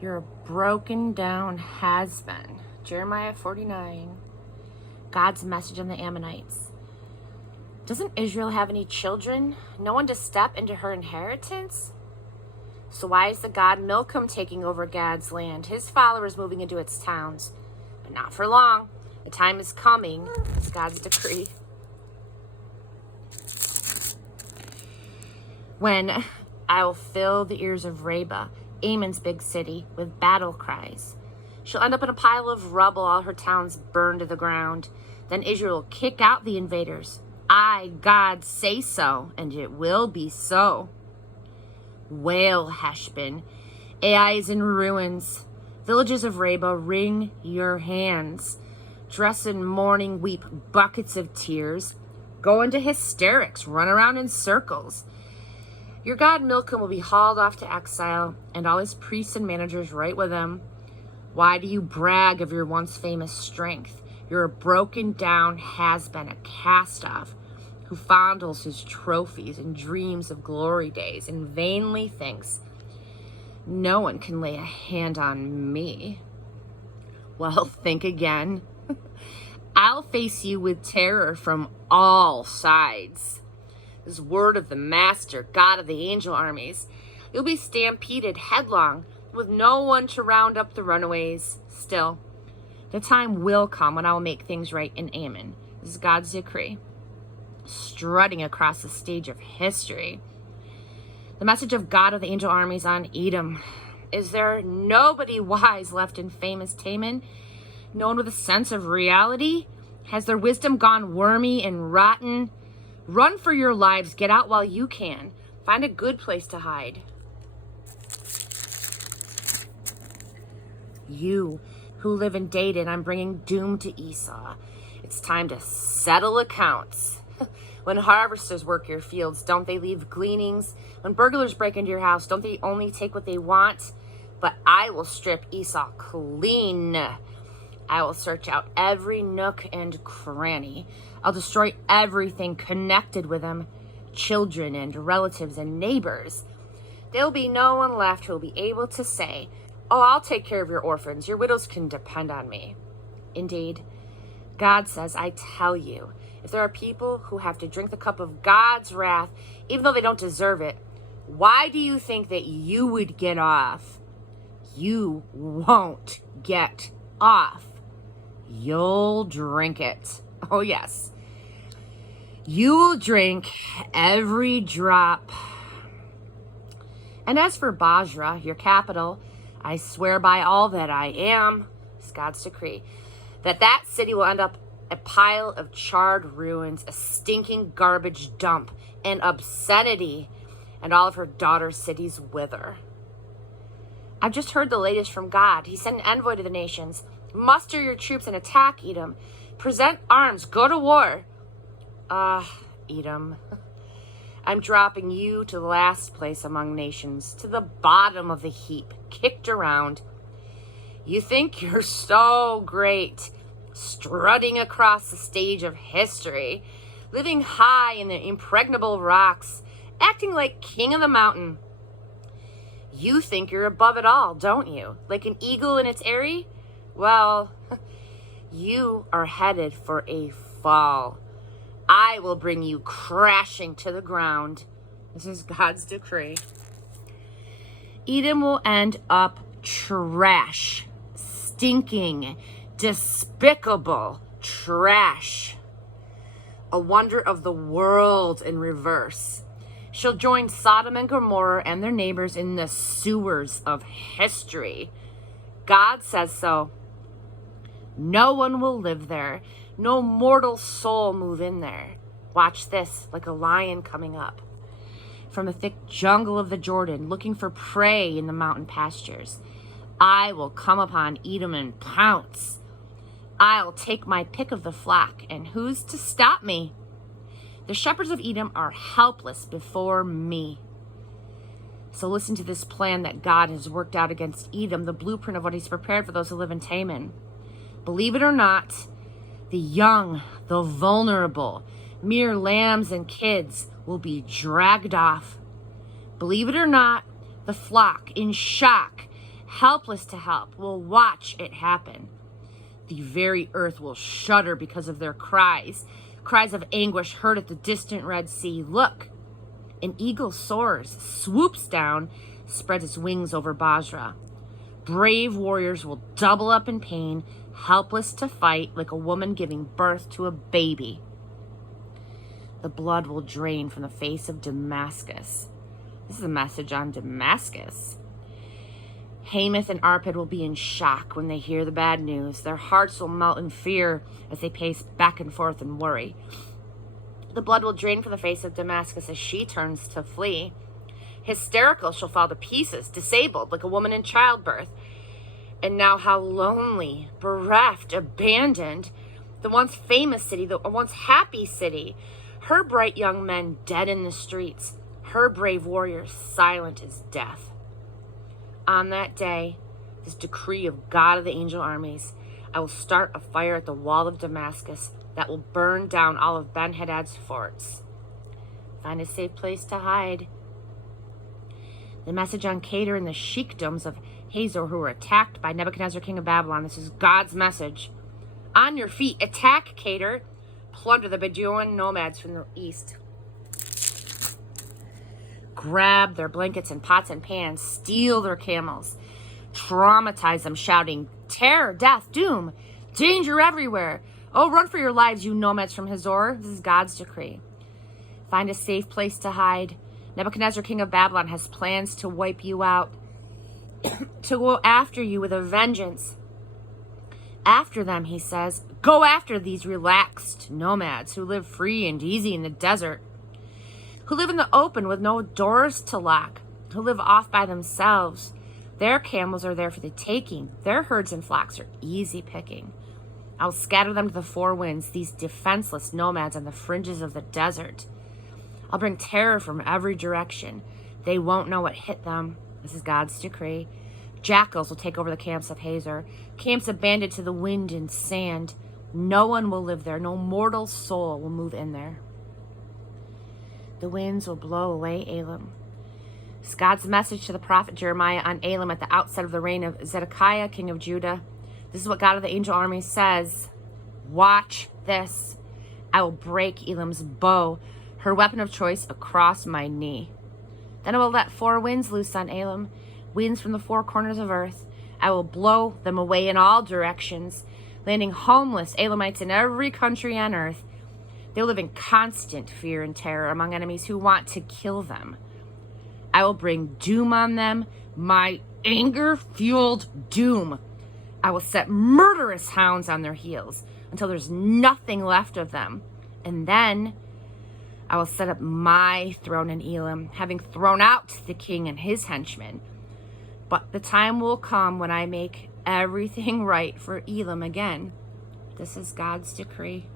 You're a broken down has-been. Jeremiah 49. God's message on the Ammonites. Doesn't Israel have any children? No one to step into her inheritance? So why is the god Milcom taking over Gad's land? His followers moving into its towns. But not for long. The time is coming. It's God's decree. When I will fill the ears of Reba, Ammon's big city, with battle cries. She'll end up in a pile of rubble, all her towns burned to the ground. Then Israel will kick out the invaders. I, God, say so, and it will be so. Wail, Heshbon. Ai is in ruins. Villages of Reba, wring your hands. Dress in mourning, weep buckets of tears. Go into hysterics, run around in circles. Your god Milcom will be hauled off to exile, and all his priests and managers right with him. Why do you brag of your once famous strength? You're a broken down has-been, a cast-off, who fondles his trophies and dreams of glory days and vainly thinks, no one can lay a hand on me. Well, think again. I'll face you with terror from all sides. This word of the Master, God of the angel armies. You'll be stampeded headlong with no one to round up the runaways. Still, the time will come when I will make things right in Ammon. This is God's decree. Strutting across the stage of history. The message of God of the angel armies on Edom. Is there nobody wise left in famous Taman? No one with a sense of reality? Has their wisdom gone wormy and rotten? Run for your lives. Get out while you can. Find a good place to hide. You who live in Dedan, I'm bringing doom to Esau. It's time to settle accounts. When harvesters work your fields, don't they leave gleanings? When burglars break into your house, don't they only take what they want? But I will strip Esau clean. I will search out every nook and cranny. I'll destroy everything connected with him, children and relatives and neighbors. There'll be no one left who will be able to say, oh, I'll take care of your orphans. Your widows can depend on me. Indeed, God says, I tell you, if there are people who have to drink the cup of God's wrath, even though they don't deserve it, why do you think that you would get off? You won't get off. You'll drink it. Oh, yes. You'll drink every drop. And as for Basra, your capital, I swear by all that I am, it's God's decree, that city will end up a pile of charred ruins, a stinking garbage dump, an obscenity, and all of her daughter cities wither. I've just heard the latest from God. He sent an envoy to the nations. Muster your troops and attack Edom. Present arms. Go to war. Edom. I'm dropping you to the last place among nations, to the bottom of the heap, kicked around. You think you're so great, strutting across the stage of history, living high in the impregnable rocks, acting like king of the mountain. You think you're above it all, don't you? Like an eagle in its eyrie? Well, you are headed for a fall. I will bring you crashing to the ground. This is God's decree. Edom will end up trash, stinking, despicable trash. A wonder of the world in reverse. She'll join Sodom and Gomorrah and their neighbors in the sewers of history. God says so. No one will live there. No mortal soul move in there. Watch this, like a lion coming up from the thick jungle of the Jordan, looking for prey in the mountain pastures. I will come upon Edom and pounce. I'll take my pick of the flock, and who's to stop me? The shepherds of Edom are helpless before me. So listen to this plan that God has worked out against Edom, the blueprint of what he's prepared for those who live in Taman. Believe it or not, the young, the vulnerable, mere lambs and kids will be dragged off. Believe it or not, the flock, in shock, helpless to help, will watch it happen. The very earth will shudder because of their cries, cries of anguish heard at the distant Red Sea. Look, an eagle soars, swoops down, spreads its wings over Basra. Brave warriors will double up in pain, helpless to fight, like a woman giving birth to a baby. The blood will drain from the face of Damascus. This is a message on Damascus. Hamath and Arpad will be in shock when they hear the bad news. Their hearts will melt in fear as they pace back and forth in worry. The blood will drain from the face of Damascus as she turns to flee. Hysterical, she'll fall to pieces, disabled, like a woman in childbirth. And now how lonely, bereft, abandoned, the once famous city, the once happy city. Her bright young men dead in the streets, her brave warriors silent as death. On that day, this decree of God of the angel armies, I will start a fire at the wall of Damascus that will burn down all of Ben-Hadad's forts. Find a safe place to hide. The message on Kedar and the sheikdoms of Hazor who were attacked by Nebuchadnezzar, king of Babylon. This is God's message. On your feet, attack Kedar. Plunder the Bedouin nomads from the east. Grab their blankets and pots and pans. Steal their camels. Traumatize them, shouting, terror, death, doom, danger everywhere. Oh, run for your lives, you nomads from Hazor. This is God's decree. Find a safe place to hide. Nebuchadnezzar, king of Babylon, has plans to wipe you out, to go after you with a vengeance. After them, he says, go after these relaxed nomads who live free and easy in the desert, who live in the open with no doors to lock, who live off by themselves. Their camels are there for the taking. Their herds and flocks are easy picking. I'll scatter them to the four winds, these defenseless nomads on the fringes of the desert. I'll bring terror from every direction. They won't know what hit them. This is God's decree. Jackals will take over the camps of Hazor, camps abandoned to the wind and sand. No one will live there. No mortal soul will move in there. The winds will blow away Elam. It's God's message to the prophet Jeremiah on Elam at the outset of the reign of Zedekiah, king of Judah. This is what God of the angel army says. Watch this. I will break Elam's bow, her weapon of choice, across my knee. Then I will let four winds loose on Elam, winds from the four corners of earth. I will blow them away in all directions, landing homeless Elamites in every country on earth. They will live in constant fear and terror among enemies who want to kill them. I will bring doom on them, my anger-fueled doom. I will set murderous hounds on their heels until there's nothing left of them. And then I will set up my throne in Elam, having thrown out the king and his henchmen. But the time will come when I make everything right for Elam again. This is God's decree.